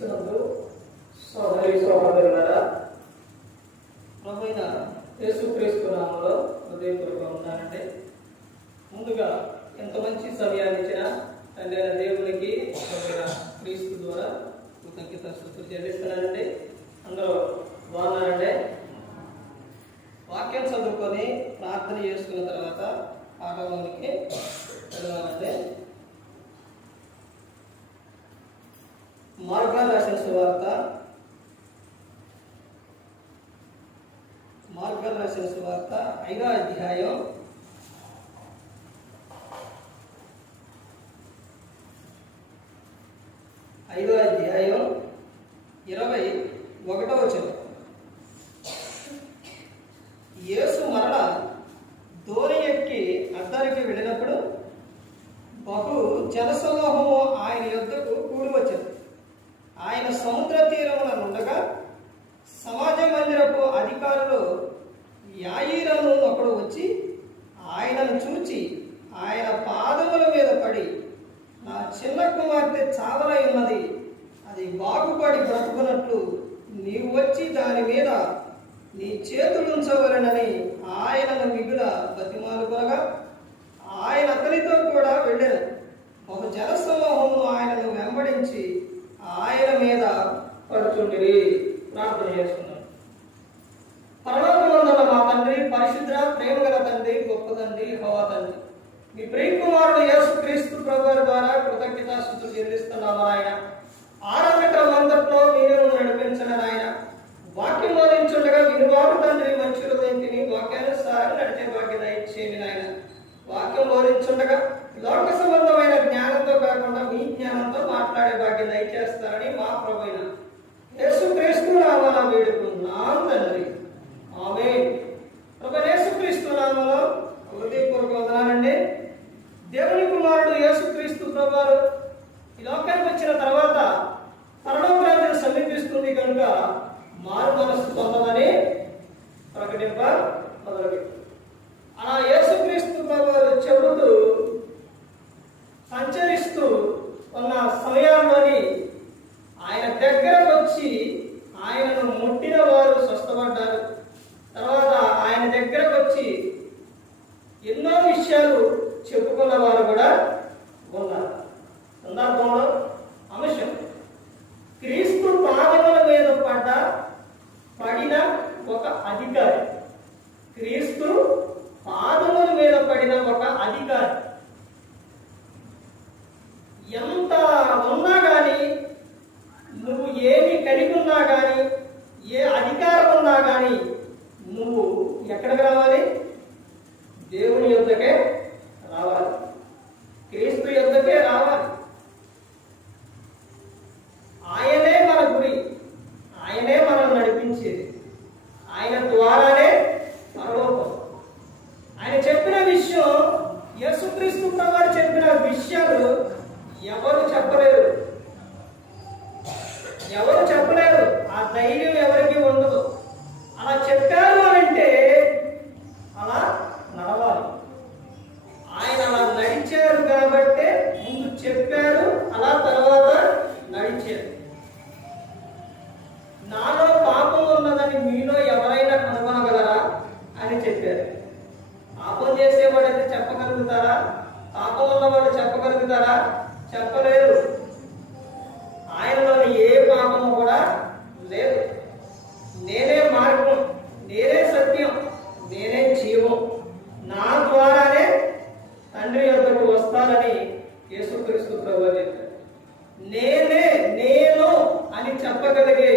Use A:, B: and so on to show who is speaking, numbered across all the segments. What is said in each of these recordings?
A: క్రీస్తునందు సోదరి సోదరులరా ప్రభుైన యేసుక్రీస్తు నామంలో హృదయపూర్వకంగా ఉన్నానండి ముందుగా ఎంత మంచి సమయాన్ని ఇచ్చిన తండ్రి దేవునికి క్రీస్తు ద్వారా కృతజ్ఞత స్థుతులు చెల్లిస్తున్నానండి. మార్గాలు రాసిన సువార్త. మార్గాలు రాసిన సువార్త ఐదో అధ్యాయం ఐదో అధ్యాయం ఇరవై ఒకటో వచనం యేసు మరల దోణి ఎక్కి అద్దరికి వెళ్ళినప్పుడు బహు జనసమూహము ఆయన యొద్దకు కూడి వచ్చింది ఆయన సముద్ర తీరమున ఉండగా సమాజ మందిరపు అధికారులు యాయిరను ఒకడు వచ్చి ఆయనను చూచి ఆయన పాదముల మీద పడి నా చిన్న కుమార్తె చావనై ఉన్నది అది బాగుపడి బ్రతుకున్నట్లు నీవు వచ్చి దాని మీద నీ చేతులుంచవలనని ఆయనను మిగుల బతిమాలుకోగా ఆయన అతనితో కూడా వెళ్ళాను ఒక జనసమూహము ఆయనను వెంబడించి ఆయన మీద పడుచుండిరి ప్రార్థన చేస్తున్నాను పరలోకమందున్న మా తండ్రి పరిశుద్ర ప్రేమ గల తండ్రి గొప్ప తండ్రి హోవా తండ్రి మీ ప్రియకుమారుడు యేసు క్రీస్తు ప్రభు ద్వారా కృతజ్ఞత స్థుతులు చెల్లిస్తున్నాము ఆయన ఆరంభిక మందట్లో మీరు నడిపించిన ఆయన వాక్యం బోధించుండగా వినువారు తండ్రి మంచి హృదయంతిని వాక్యానుసారం నడిచే భాగ్యత ఇచ్చేమి నాయన వాక్యం బోధించుండగా లోక సంబంధమైన జ్ఞానంతో కాకుండా మీ జ్ఞానంతో మాట్లాడే భాగ్యం దయచేస్తారని మా ప్రభుైన యేసు క్రీస్తు నామన వేడుకున్నాం తండ్రి ఆమె ప్రభు యేసు క్రీస్తు నామలో హృదయపూర్వక వందనాలండి దేవుని కుమారుడు యేసు క్రీస్తు ప్రభువారు ఈ లోకానికి వచ్చిన తర్వాత పరలోక రాజ్యం సమీపిస్తుంది కనుక మారు మనస్సు పొందమని ప్రకటింప మొదలుపెట్టు. అలా యేసుక్రీస్తు వారు చెబుతూ సంచరిస్తూ ఉన్న సమయాల్లోని ఆయన దగ్గరకు వచ్చి ఆయనను ముట్టిన వారు స్వస్థపడ్డారు. తర్వాత ఆయన దగ్గరకు వచ్చి ఎన్నో విషయాలు చెప్పుకున్న వారు కూడా ఉన్నారు. సందర్భంలో అంశం క్రీస్తు పాదముల మీద పడ్డ పడిన ఒక అధికారి. క్రీస్తు పాదముల మీద పడిన ఒక అధికారి. ఎంత ఉన్నా కానీ నువ్వు ఏమి కలిగి ఉన్నా కానీ ఏ అధికారం ఉన్నా కానీ నువ్వు ఎక్కడికి రావాలి? దేవుని యుద్ధకే రావాలి. క్రీస్తు యుద్ధకే రావాలి. నా ద్వారానే తండ్రి యొద్దకు వస్తానని యేసుక్రీస్తు ప్రభు చెప్పారు నేనే నేను అని చెప్పగలిగే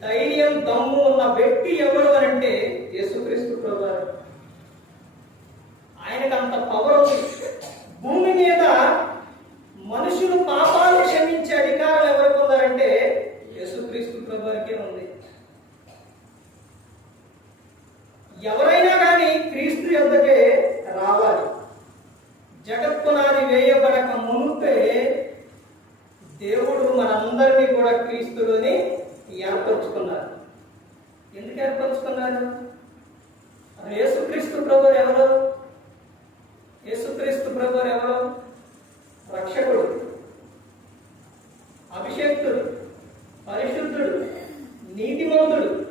A: ధైర్యం దమ్ము ఉన్న వ్యక్తి ఎవరు అని అంటే యేసుక్రీస్తు ప్రభు వారు. ఆయనకు అంత పవర్ ఉంది. భూమి మీద మనుషులు పాపాలు క్షమించే అధికారం ఎవరికి ఉన్నారంటే యేసుక్రీస్తు ప్రభుకే వారికే ఉంది. ఎవరైనా కానీ క్రీస్తు ఎంతకే రావాలి. జగత్పునాది వేయబడక మునిపే దేవుడు మనందరినీ కూడా క్రీస్తులోని ఏర్పరచుకున్నారు. ఎందుకు ఏర్పరచుకున్నారు? అసలు యేసుక్రీస్తు ప్రభు ఎవరు? యేసుక్రీస్తు ప్రభు ఎవరు? రక్షకుడు అభిషేక్తుడు పరిశుద్ధుడు నీతిమంతుడు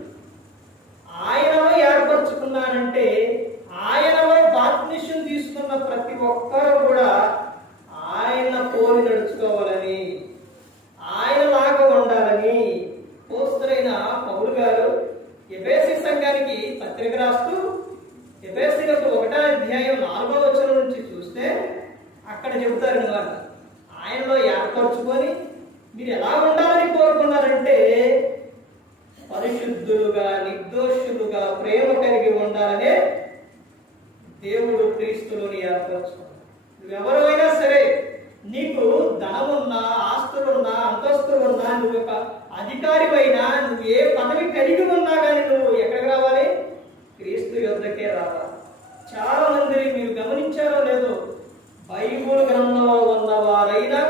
A: వారైనా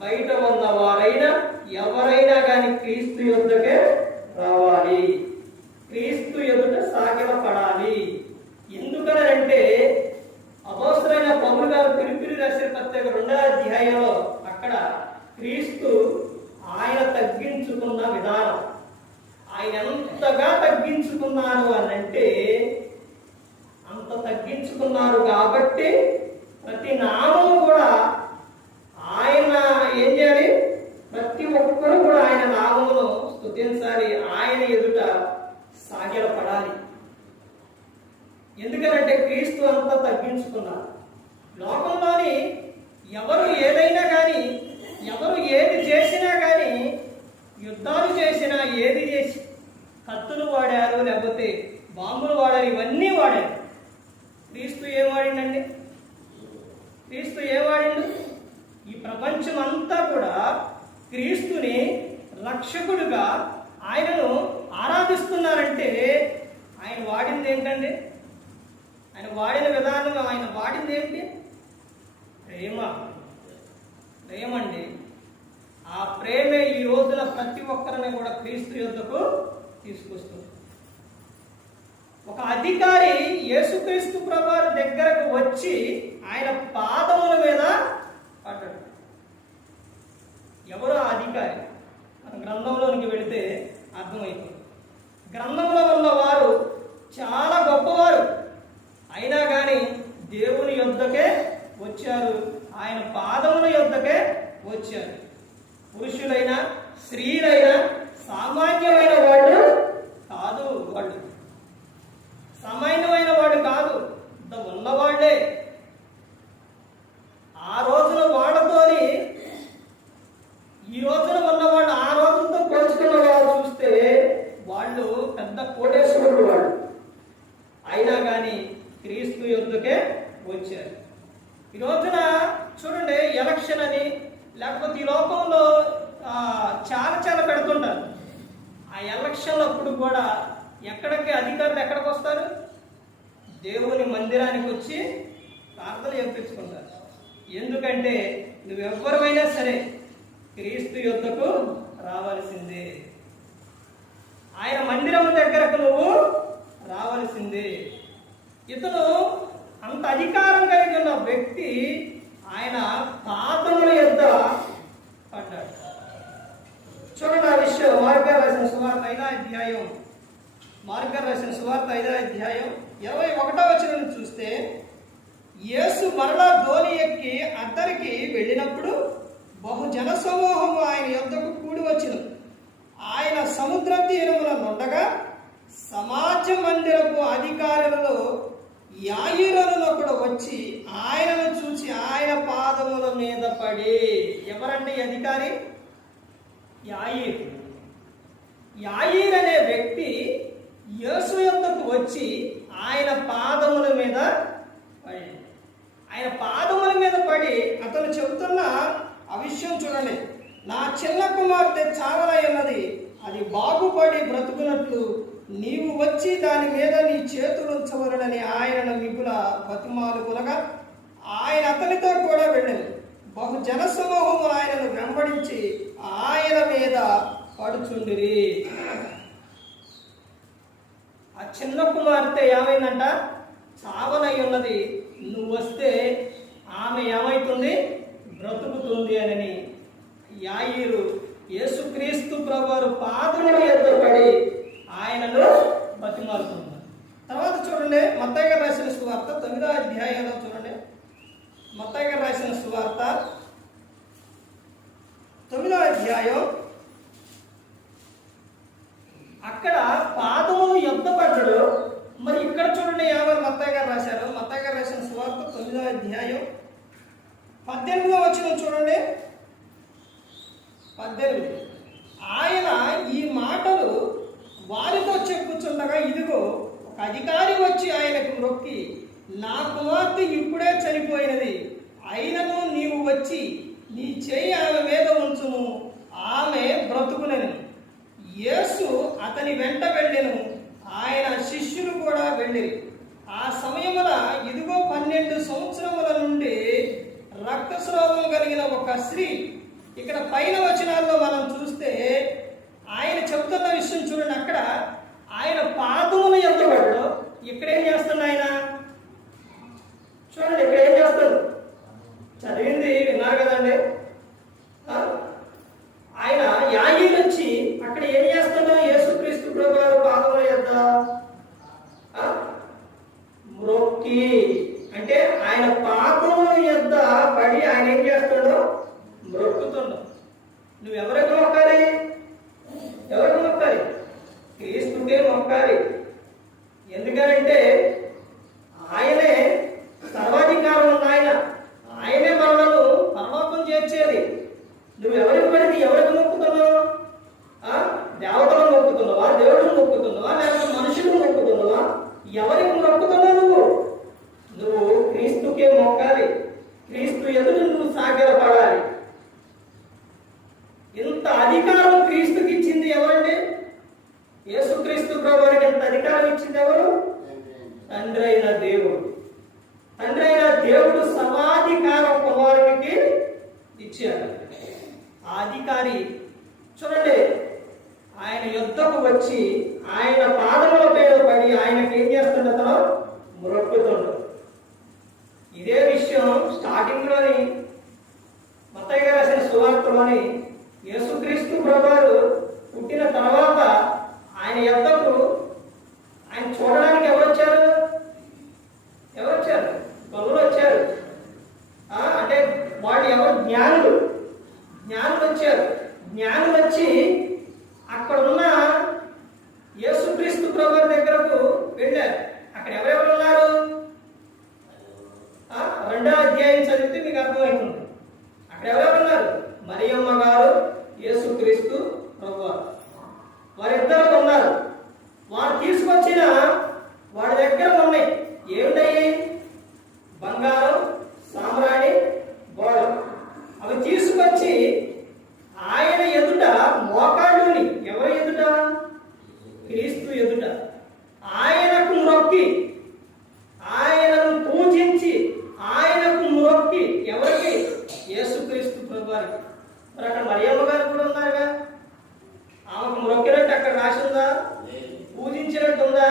A: బయట ఉన్నవారైనా ఎవరైనా కానీ క్రీస్తు యుద్ధకే రావాలి. క్రీస్తు ఎదుట సాగిల పడాలి ఎందుకనంటే అవసరమైన పౌరు గారు పిలిపిలి రాసిన పత్రిక రెండవ అధ్యాయంలో అక్కడ క్రీస్తు ఆయన తగ్గించుకున్న విధానం. ఆయన ఎంతగా తగ్గించుకున్నారు అని అంటే అంత తగ్గించుకున్నారు కాబట్టి ప్రతి నామము కూడా ఆయన ఏం చేయాలి ప్రతి కూడా ఆయన నామమును స్థుతించాలి ఆయన ఎదుట సాగిల పడాలి. ఎందుకనంటే క్రీస్తు అంతా తగ్గించుకున్నారు. లోకంలోని ఎవరు ఏదైనా కానీ ఎవరు ఏది చేసినా కానీ యుద్ధాలు చేసినా ఏది చేసి కత్తులు వాడారు లేకపోతే బాంబులు వాడారు ఇవన్నీ వాడారు. క్రీస్తు ఏం వాడిండండి? క్రీస్తు ఏం వాడిండు? ఈ ప్రపంచం అంతా కూడా క్రీస్తుని రక్షకుడుగా ఆయనను ఆరాధిస్తున్నారంటే ఆయన వాడింది ఏంటండి? ఆయన వాడిన విధానం ఆయన వాడింది ఏంటి? ప్రేమ. ప్రేమ అండి ఆ ప్రేమే ఈ రోజున ప్రతి ఒక్కరిని కూడా క్రీస్తు యుద్ధకు తీసుకొస్తుంది. ఒక అధికారి యేసుక్రీస్తు ప్రభువారి దగ్గరకు వచ్చి ఆయన పాదముల మీద ఎవరు ఆ అధికారి మన గ్రంథంలోనికి వెళితే అర్థమైపోతుంది గ్రంథంలో ఉన్న వారు చాలా గొప్పవారు. అయినా కానీ దేవుని యొద్దకే వచ్చారు. ఆయన పాదముల యొద్దకే వచ్చారు. పురుషులైనా స్త్రీలైనా సామాన్యమైన వాళ్ళు కాదు వాళ్ళు సామాన్యమైన వాడు కాదు ఇంత ఉన్నవాళ్ళే ఆ రోజున వాళ్ళతోని ఈ రోజున ఉన్నవాళ్ళు ఆ రోజులతో పోల్చుకున్న వాళ్ళు చూస్తే వాళ్ళు పెద్ద కోటేశ్వరుడు వాళ్ళు అయినా కానీ క్రీస్తు యుద్ధకే వచ్చారు ఈ రోజున చూడండి ఎలక్షన్ అని లేకపోతే ఈ లోకంలో ఆ, చాలా చాలా పెడుతుంటారు ఆ ఎలక్షన్ అప్పుడు కూడా ఎక్కడికి అధికారులు ఎక్కడికి వస్తారు దేవుని మందిరానికి వచ్చి ప్రార్థన చేపించుకుంటారు ఎందుకంటే నువ్వెవ్వరైనా సరే క్రీస్తు యుద్ధకు రావాల్సిందే ఆయన మందిరం దగ్గరకు నువ్వు రావాల్సిందే ఇతను అంత అధికారం కలిగి ఉన్న వ్యక్తి ఆయన పాదముల యొద్ద పడ్డాడు చూడండి ఆ విషయం మార్గ రాసిన సువార్త ఐదో అధ్యాయం. మార్గ రాసిన సువార్త ఐదో అధ్యాయం ఇరవై ఒకటో వచ్చిన చూస్తే యేసు మరలా ధోని ఎక్కి అద్దరికి వెళ్ళినప్పుడు బహు జన సమూహము ఆయన యుద్ధకు కూడి వచ్చిన ఆయన సముద్ర తీరమున ఉండగా సమాజ మందిరపు అధికారులలో యాయిరలను కూడా వచ్చి ఆయనను చూసి ఆయన పాదముల మీద పడి ఎవరండి అధికారి? యాయిర్. యాయిర్ అనే వ్యక్తి యేసు యొక్కకు వచ్చి ఆయన పాదముల మీద పడి. ఆయన పాదముల మీద పడి అతను చెబుతున్న ఆ విషయం చూడండి. నా చిన్న కుమార్తె చావలై ఉన్నది. అది బాగుపడి బ్రతుకున్నట్లు నీవు వచ్చి దాని మీద నీ చేతులు ఉంచవలనని ఆయనను మిగుల బతిమాలు ఆయన అతనితో కూడా వెళ్ళింది. బహు జనసమూహము ఆయనను వెంబడించి ఆయన మీద పడుచుండిరి. ఆ చిన్న కుమార్తె ఏమైందంట? చావనై ఉన్నది. నువ్వు వస్తే ఆమె ఏమైతుంది? బ్రతుకుతుంది అని యాయిరు యేసుక్రీస్తు ప్రభువారు పాదముల ఎదురుపడి పడి ఆయనను బతిమాలుతున్నారు తర్వాత చూడండి మత్తయ్య గారు రాసిన సువార్త తొమ్మిదో అధ్యాయంలో చూడండి. మత్తయ్య గారు రాసిన సువార్త తొమ్మిదో అధ్యాయం. అక్కడ పాదములు యుద్ధ పడ్డాడు మరి ఇక్కడ చూడండి ఎవరు మత్తయ్య గారు రాశారు? మత్తయ్య గారు రాసిన సువార్త తొమ్మిదో అధ్యాయం. పద్దెనిమిదో వచ్చిన చూడండి. పద్దెనిమిది ఆయన ఈ మాటలు వారితో చెప్పుచుండగా ఇదిగో ఒక అధికారి వచ్చి ఆయనకు నొక్కి నా కుమార్తె ఇప్పుడే చనిపోయినది. అయినను నీవు వచ్చి నీ చేయి ఆమె మీద ఉంచుము. ఆమె బ్రతుకునని. యేసు అతని వెంట వెళ్ళెను. ఆయన శిష్యులు కూడా వెళ్ళిరి. ఆ సమయమున ఇదిగో పన్నెండు సంవత్సరముల నుండి రక్తస్రావం కలిగిన ఒక స్త్రీ ఇక్కడ పైన వచనాల్లో మనం చూస్తే ఆయన చెబుతున్న విషయం చూడండి. అక్కడ ఆయన పాదముల ఎదుగుడు ఇక్కడ ఏం చేస్తున్నాడు ఆయన? చూడండి ఇక్కడ ఏం చేస్తాడు చదివింది విన్నారు కదండి. ఆయన యాగి వచ్చి అక్కడ ఏం చేస్తాడో యేసుక్రీస్తు ప్రభు గారు పాదముల యొద్ద మ్రొక్కి అంటే ఆయన పాపముల యొద్ద పడి ఆయన ఏం చేస్తాడో మ్రొక్కుతుండవు నువ్వెవరికి మొక్కాలి ఎవరికి మొక్కాలి క్రీస్తుకే మొక్కాలి ఎందుకనంటే ఆయనే సర్వాధికారం ఉన్న ఆయన. ఆయనే మనలను పరలోకం చేర్చేది. నువ్వు ఎవరికి పడితే ఎవరికి మొక్కుతున్నావు ఆ? దేవతలను మొక్కుతున్నావా దేవుడిని మొక్కుతున్నావా లేకపోతే మనుషులను మొక్కుతున్నావా ఎవరికి మొక్కుతున్నావు నువ్వు నువ్వు క్రీస్తుకే మొక్కాలి క్రీస్తు ఎదురు నువ్వు సాగరపడాలి ఇంత అధికారం క్రీస్తుకి ఇచ్చింది ఎవరండి యేసుక్రీస్తు ప్రభువారికి ఇంత అధికారం ఇచ్చింది ఎవరు తండ్రి అయిన దేవుడు తండ్రి అయిన దేవుడు సమాధికారం కుమారునికి ఇచ్చారు ఆ అధికారి చూడండి ఆయన యుద్ధకు వచ్చి ఆయన పాదముల మీద పడి ఆయనకి ఏం చేస్తుండ అతను? ఇదే విషయం స్టార్టింగ్లోని మత్తయ్య గారు రాసిన సువార్తలోని యేసుక్రీస్తు ప్రభువారు పుట్టిన తర్వాత ఆయన ఎంత ఆయన చూడడానికి ఎవరు వచ్చారు ఎవరు వచ్చారు గొల్లలు వచ్చారు ఆ, అంటే వాళ్ళు ఎవరు జ్ఞానులు జ్ఞానులు వచ్చారు జ్ఞానులు వచ్చి అక్కడ ఉన్న యేసుక్రీస్తు ప్రభు దగ్గరకు వెళ్ళారు అక్కడ ఎవరెవరు ఉన్నారు ఆ, రెండో అధ్యాయం చదివితే మీకు అర్థమవుతుంది అక్కడ ఎవరెవరు ఉన్నారు మరియమ్మ గారు యేసుక్రీస్తు ప్రభు వారిద్దరు ఉన్నారు వారు తీసుకొచ్చిన వాడి దగ్గర ఉన్నాయి ఏమిటయ్యి బంగారం సామ్రాణి గోడ అవి తీసుకొచ్చి ఆయన ఎదుట మోకాళ్ళుని ఎవరి ఎదుట క్రీస్తు ఎదుట ఆయనకు మొక్కి ఆయనను పూజించి ఆయనకు మొక్కి ఎవరికి యేసుక్రీస్తు ప్రభువారికి మరి అక్కడ మరియమ్మ గారు కూడా ఉన్నారుగా ఆమెకు మొక్కినట్టు అక్కడ రాసిందా పూజించినట్టు ఉందా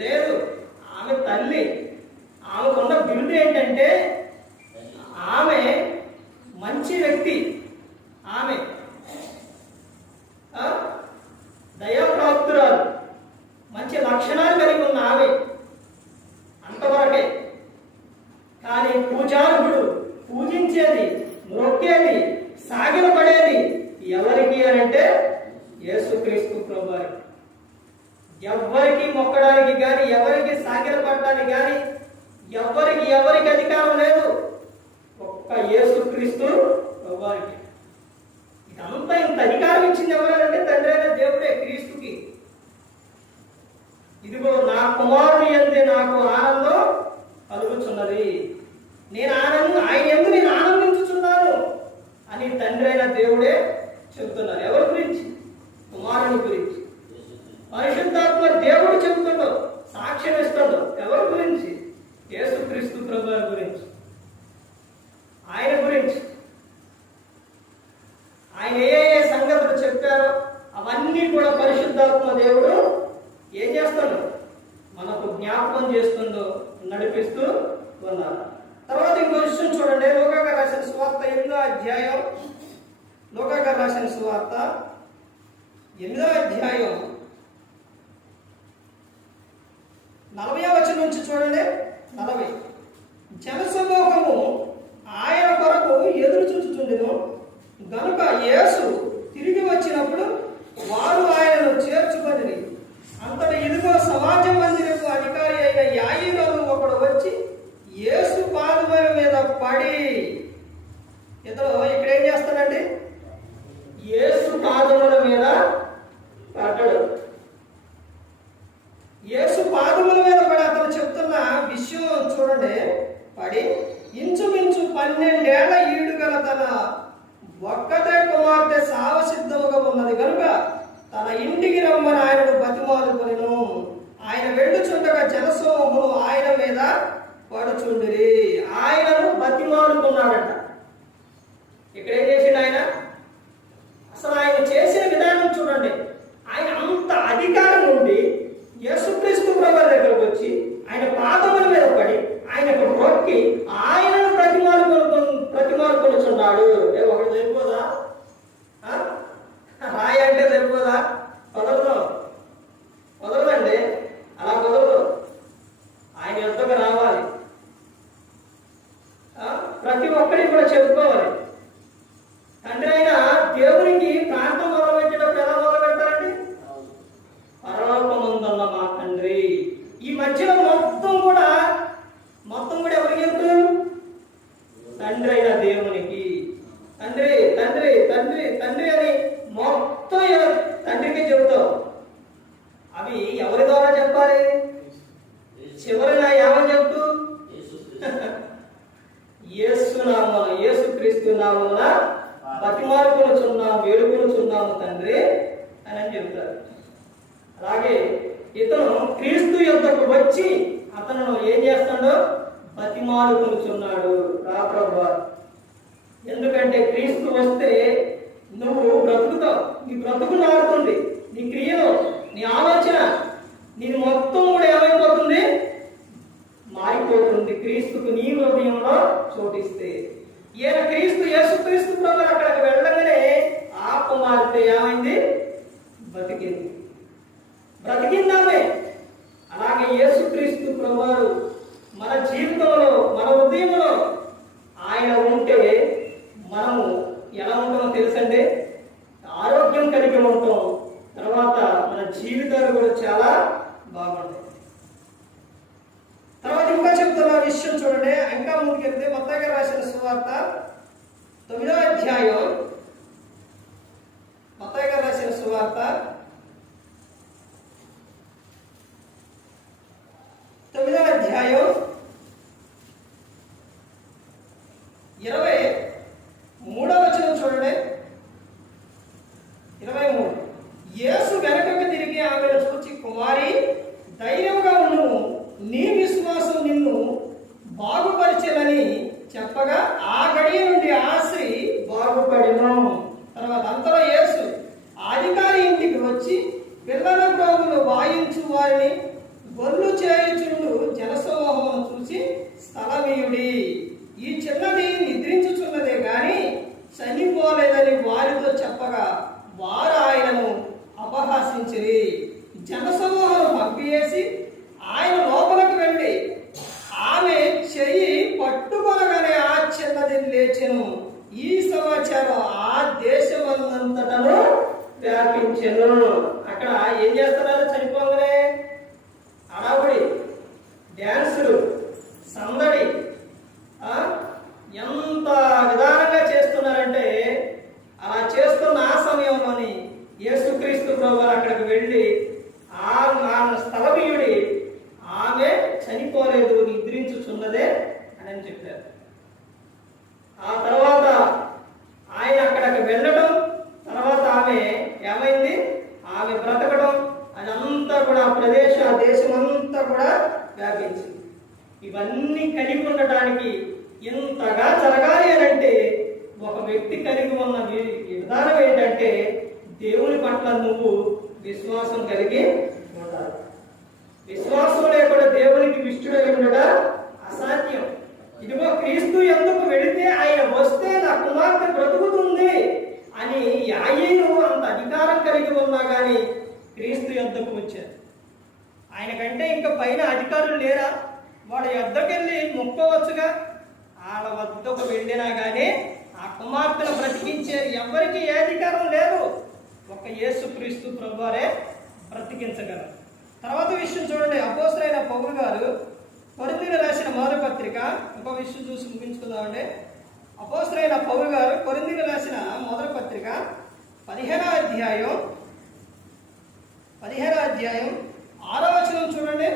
A: లేదు ఆమె తల్లి ఆమెకున్న బిరుదు ఏంటంటే ఆమె మంచి వ్యక్తి ఆమె ఆ? దయాప్రాప్తురాలు మంచి లక్షణాలు కలిగి ఉన్న ఆమె అంతవరకే కానీ పూజార్హుడు పూజించేది మొక్కేది సాగిలపడేది ఎవరికి అని అంటే యేసుక్రీస్తు ప్రభువారికి ఎవరికి మొక్కడానికి కానీ ఎవరికి సాగిలపడడానికి కానీ ఎవరికి ఎవరికి అధికారం లేదు? ఒక్క యేసుక్రీస్తు వారికి ఇదంతా ఇంత అధికారం ఇచ్చింది ఎవరంటే తండ్రి అయిన దేవుడే క్రీస్తుకి. ఇదిగో నా కుమారుని అంతే నాకు ఆనందం కలుగుచున్నది. నేను ఆనందం ఆయన ఎందు నేను ఆనందించుచున్నాను అని తండ్రి అయిన దేవుడే చెబుతున్నారు ఎవరి గురించి? కుమారుని గురించి. పరిశుద్ధాత్మ దేవుడు చెబుతుండవు సాక్ష్యం ఇస్తుండవు ఎవరి గురించి? యేసుక్రీస్తు ప్రభు గురించి. ఆయన గురించి. ఆయన ఏ ఏ సంగతులు చెప్పారో అవన్నీ కూడా పరిశుద్ధాత్మ దేవుడు ఏం చేస్తాడు? మనకు జ్ఞాపకం చేస్తుందో నడిపిస్తూ ఉన్నారు. తర్వాత ఇంకో విషయం చూడండి. లోకాక రాసిన సువార్త ఎనిమిదో అధ్యాయం. లోకాక రాసిన సువార్త ఎనిమిదో అధ్యాయం. నలభై వచ్చిన నుంచి చూడండి. నలభై జనసమూహము ఆయన కొరకు ఎదురు చూచుచుండెను. గనుక యేసు తిరిగి వచ్చినప్పుడు వారు బతిమాలుకున్నాడట అవి ఎలా ఉంటామో తెలుసండి ఆరోగ్యం కలిగి ఉంటాం తర్వాత మన జీవితాలు కూడా చాలా బాగుంటాయి. తర్వాత ఇంకా చెప్తున్న విషయం చూడండి. ఇంకా ముందుకెళ్తే కొత్తగా రాసిన సువార్త తొమ్మిదో అధ్యాయం. కొత్తగా రాసిన సువార్త తొమ్మిదో అధ్యాయం ఇరవై మూడో వచనం చూడండి. ఇరవై మూడు. యేసు వెనకకు తిరిగి ఆమెను చూచి కుమారి ధైర్యంగా ఉండు. నీ విశ్వాసం నిన్ను బాగుపరిచేదని చెప్పగా ఆ గడియ నుండి ఆ స్త్రీ బాగుపడిను. తర్వాత అంతలో యేసు అధికారి ఇంటికి వచ్చి పిల్లల ప్రోగులు వాయించు వారిని గొల్లు చేయుచుండు జనసమూహమును చూసి స్థలమీయుడి ఈ చిన్నది నిద్రించుచున్నదే గాని చనిపోలేదని వారితో చెప్పగా వారు ఆయనను అపహాసించిరి జనసమూహం పంపివేసి ఆయన లోపలికి వెళ్ళి ఆమె చెయ్యి పట్టుకొనగానే ఆ చిన్నది లేచెను ఈ సమాచారం ఆ దేశమంతటను వ్యాపించెను అక్కడ ఏం చేస్తున్నారు చనిపోగానే హడావుడి డ్యాన్సులు సందడి ఆ, ఎంత విధానంగా చేస్తున్నారంటే అలా చేస్తున్న ఆ సమయంలోని యేసుక్రీస్తు ప్రభు అక్కడికి వెళ్ళి ఆ ఆ స్థలమీయుడి ఆమె చనిపోలేదు నిద్రించుచున్నదే అని అని చెప్పారు ఆ తర్వాత ఆయన అక్కడికి వెళ్ళడం తర్వాత ఆమె ఏమైంది ఆమె బ్రతకడం అదంతా కూడా ఆ ప్రదేశం ఆ దేశం అంతా కూడా వ్యాపించింది. ఇవన్నీ కలిగి ఉండటానికి ఇంతగా జరగాలి అని అంటే ఒక వ్యక్తి కలిగి ఉన్న విధానం ఏంటంటే దేవుని పట్ల నువ్వు విశ్వాసం కలిగి ఉండాలి. విశ్వాసం లేకుండా దేవునికి విష్ణుడై ఉండడా అసాధ్యం. ఇదిగో క్రీస్తు ఎందుకు వెళితే ఆయన వస్తే నా కుమార్తె బ్రతుకుతుంది? అని యాయేలు అంత అధికారం కలిగి ఉన్నా కానీ క్రీస్తు యుద్ధకు వచ్చారు. ఆయనకంటే ఇంకా పైన అధికారులు లేరా? వాడు యుద్ధకెళ్ళి మొక్కవచ్చుగా వాళ్ళ వద్దకు వెళ్ళినా కానీ ఆ కుమార్తెను బ్రతికించే ఎవరికి ఏ అధికారం లేదు. ఒక యేసు క్రీస్తు ప్రభువారే బ్రతికించగలరు. తర్వాత విషయం చూడండి. అపోసరైన పౌరు గారు పరిధిని రాసిన మొదటి పత్రిక. ఒక విషయం చూసి ముగించుకుందామండి. అపోసరైన పౌరు గారు కొరిందికి రాసిన మొదటి పత్రిక పదిహేనో అధ్యాయం పదిహేనో అధ్యాయం ఆరో వచనం చూడండి.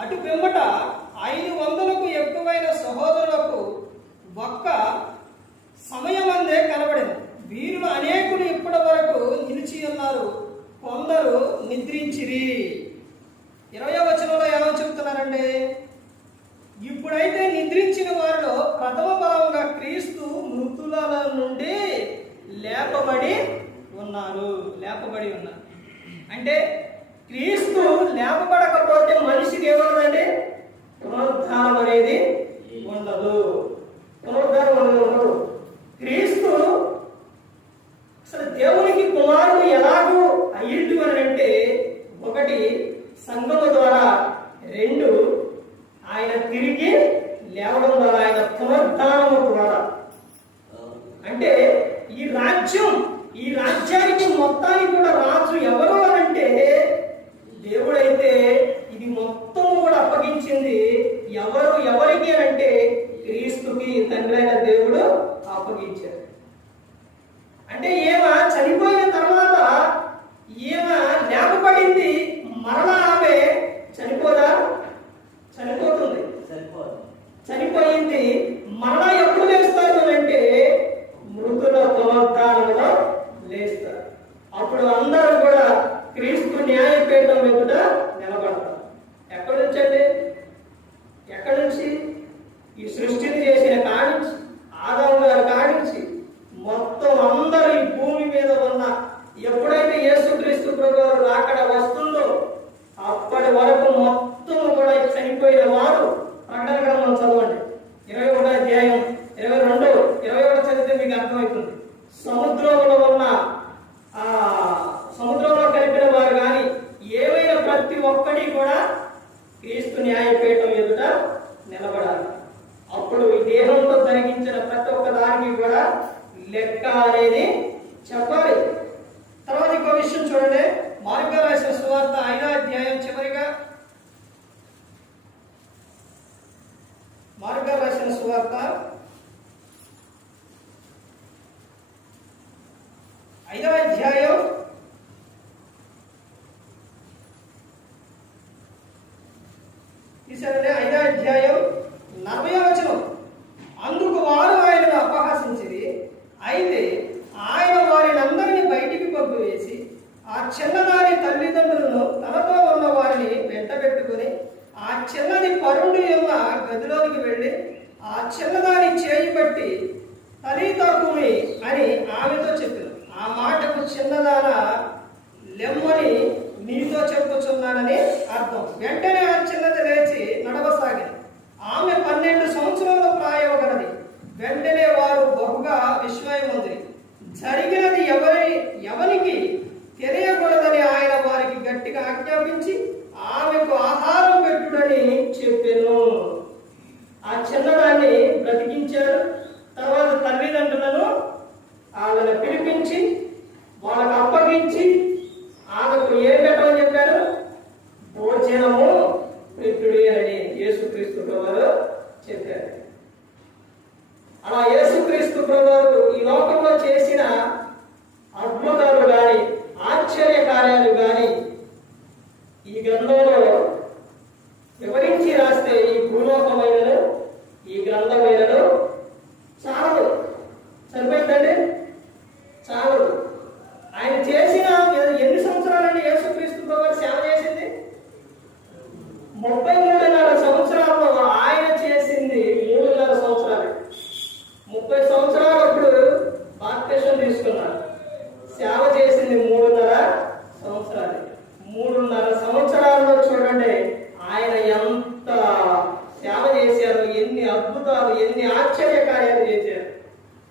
A: అటు పిమ్మట ఐదు వందలకు ఎక్కువైన సహోదరులకు ఒక్క అందే కనబడింది వీరిలో అనేకులు ఇప్పటి వరకు నిలిచి ఉన్నారు. కొందరు నిద్రించిరి. ఇరవై వచనంలో ఎలా చెబుతున్నారండి ఇప్పుడైతే నిద్రించిన వారిలో ప్రథమ భావంగా క్రీస్తు మృతుల నుండి లేపబడి ఉన్నారు. లేపబడి ఉన్నారు. అంటే క్రీస్తు లేపబడకపోతే మనిషికి ఏమవుతుందండి పునరుద్ధానం అనేది ఉండదు. పునరుద్ధానం ఉండదు. క్రీస్తు అసలు దేవునికి కుమారుడు ఎలాగూ అయ్యిండు అని అంటే ఒకటి సంగమ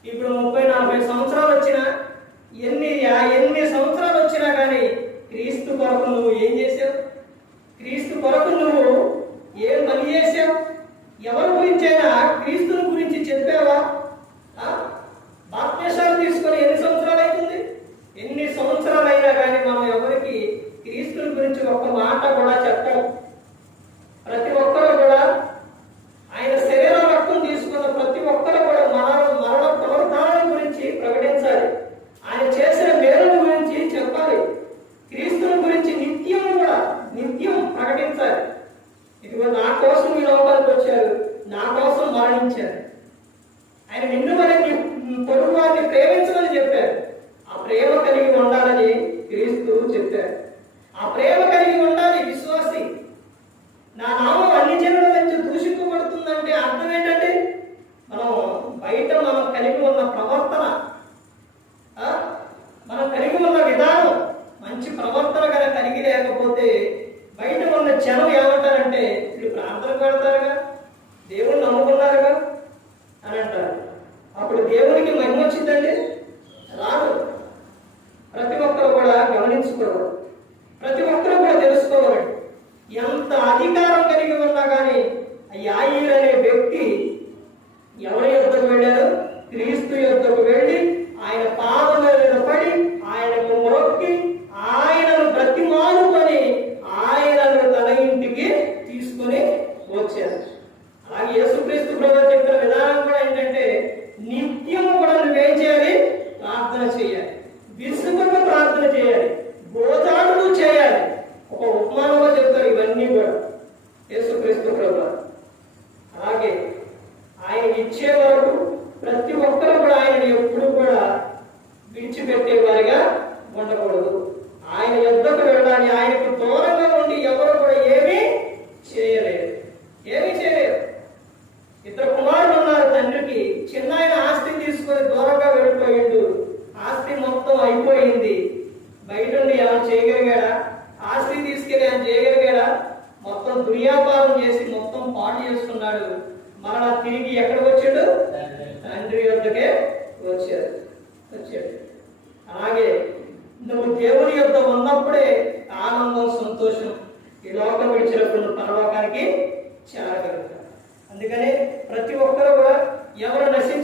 A: ఇప్పుడు ముప్పై నలభై సంవత్సరాలు వచ్చినా ఎన్ని ఎన్ని సంవత్సరాలు వచ్చినా కానీ క్రీస్తు కొరకు నువ్వు ఏం చేసావు? క్రీస్తు కొరకు నువ్వు ఏం పని చేసావు? ఎవరి గురించైనా క్రీస్తుని గురించి చెప్పావా? బాప్తేశాలు తీసుకొని ఎన్ని సంవత్సరాలు అవుతుంది? ఎన్ని సంవత్సరాలు అయినా కానీ మనం ఎవరికి క్రీస్తుని గురించి ఒక మాట కూడా చెప్పాం ప్రతి ఒక్కరు కూడా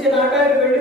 A: ఎవరు నశించి వెళ్ళి.